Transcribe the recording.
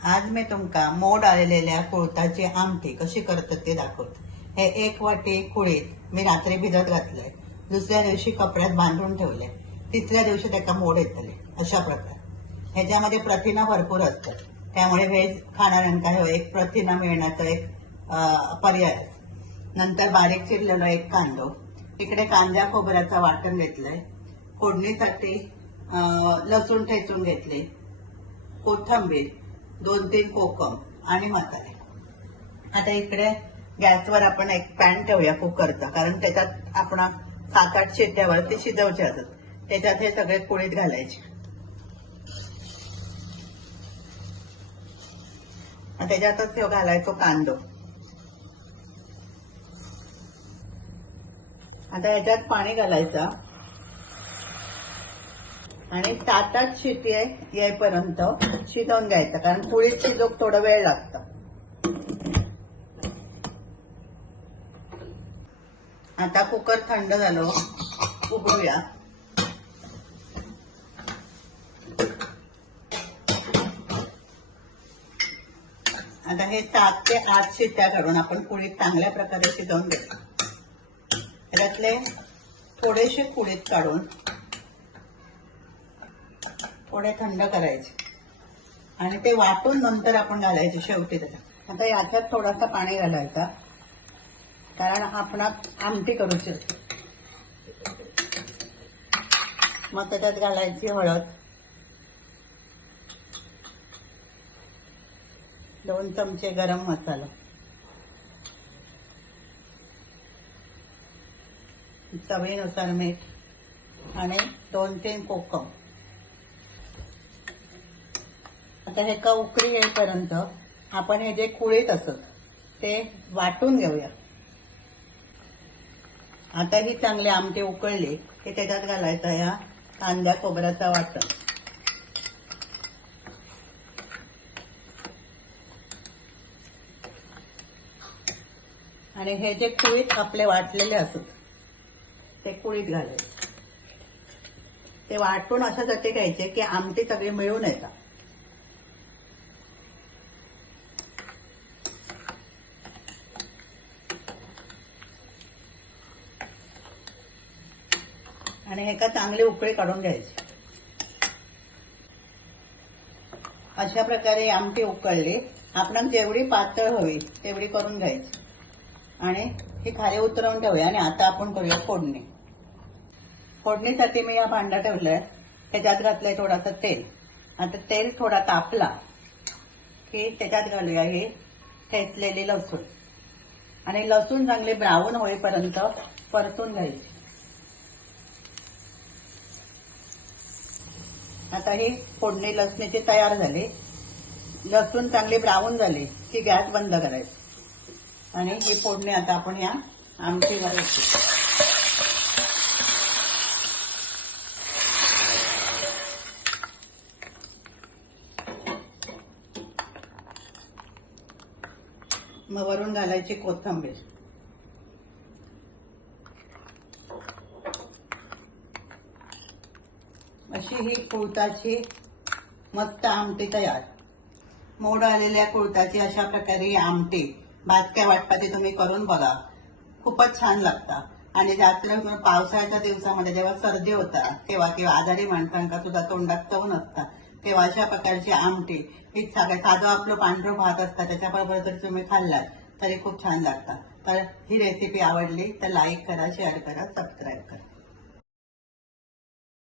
आज मी तुमका मोड आलेल्या कुळथाची आमटी कशी करतात ते दाखवते। हे 1 वाटी कुळीत मी रात्री भिजत घातलंय, दुसऱ्या दिवशी कपड्यात बांधून ठेवले, तिसऱ्या दिवशी त्याचा मोड येतले। अशा प्रकारे ह्याच्यामध्ये प्रथिना भरपूर असतात, त्यामुळे व्हेज खाणाऱ्यांना हे एक प्रथिना मिळण्याचा एक पर्याय आहे। नंतर बारीक चिरलेला एक कांदो, इकडे कांद्या खोबऱ्याचं वाटण घेतलंय, फोडणीसाठी लसूण ठेचून घेतले, कोथिंबीर, 2-3 कोकम आणि मसाले। आता इकडे गॅसवर आपण एक पॅन ठेवूया कुकरचा, कारण त्याच्यात आपण 7-8 शिट्ट्यावरती शिजवचे असतात। त्याच्यात हे सगळे कुळीत घालायचे। त्याच्यातच घालायचो कांदो। आता याच्यात पाणी घालायचं आणि 7-8 शिट्टी येईपर्यंत शिजवून घ्यायचं, कारण कुळीत शिजवूक थोडा वेळ लागतो। आता कुकर थंड झालं, उघडूया। आता हे 7 ते 8 शिट्ट्या काढून आपण कुळीत चांगल्या प्रकारे शिजवून घेतो। त्यातले थोडेसे कुळीत काढून थोडे थंड करायचे आणि ते वाटून नंतर आपण घालायचे शेवटी त्याच्यात। आता याच्यात थोडासा पाणी घालायचा, कारण आपण आमटी करूची असते। मग त्याच्यात घालायची हळद, 2 चमचे गरम मसाला, चवीनुसार मीठ आणि 2-3 कोकम। आता हे का उकळी येईपर्यंत आपण हे जे कुळीत असत ते वाटून घेऊया। आता ही चांगली आमटी उकळली की त्याच्यात घालायचा या कांद्या खोबऱ्याचा वाटण। आणि हे जे कुळीत आपले वाटलेले असत ते कुळीत घालायचे। ते वाटून अशासाठी घ्यायचे की आमटी सगळी मिळून येतात। आणि हे का चांगली उकळी काढून घ्यायची। अशा प्रकारे आमटी उकळली, आपण जेवढी पातळ हवी तेवढी करून घ्यायची आणि ही खाली उतरवून ठेवूया। आणि आता आपण करूया फोडणी। फोडणीसाठी मी या भांडा ठेवलाय, त्याच्यात घातलंय थोडासा तेल। आता तेल थोडा तापला की त्याच्यात घालूया ही ठेचलेली लसूण, आणि लसूण चांगले ब्राऊन होईपर्यंत परतून घ्यायची। आता ही फोडणी लसणीची तयार झाली। लसूण चांगली ब्राऊन झाली की गॅस बंद करायचा आणि ही फोडणी आता आपण या आमटीवर घालायची। मग वरून घालायची कोथिंबीर। अशी ही कुळथाची मस्त आमटी तयार। मोड आलेल्या कुळथाची अशा प्रकारे आमटी भाजक्या वाटपाची तुम्ही करून बघा, खूपच छान लागतात। आणि जास्त पावसाळ्याच्या दिवसामध्ये जेव्हा सर्दी होता तेव्हा किंवा आजारी माणसांना सुद्धा तोंडात चव नसतात, तेव्हा अशा प्रकारची आमटी ही साधं आपलं पांढरं भात असतं त्याच्याबरोबर जर तुम्ही खाल्लात तरी खूप छान लागतात। तर ही रेसिपी आवडली तर लाईक करा, शेअर करा, सबस्क्राईब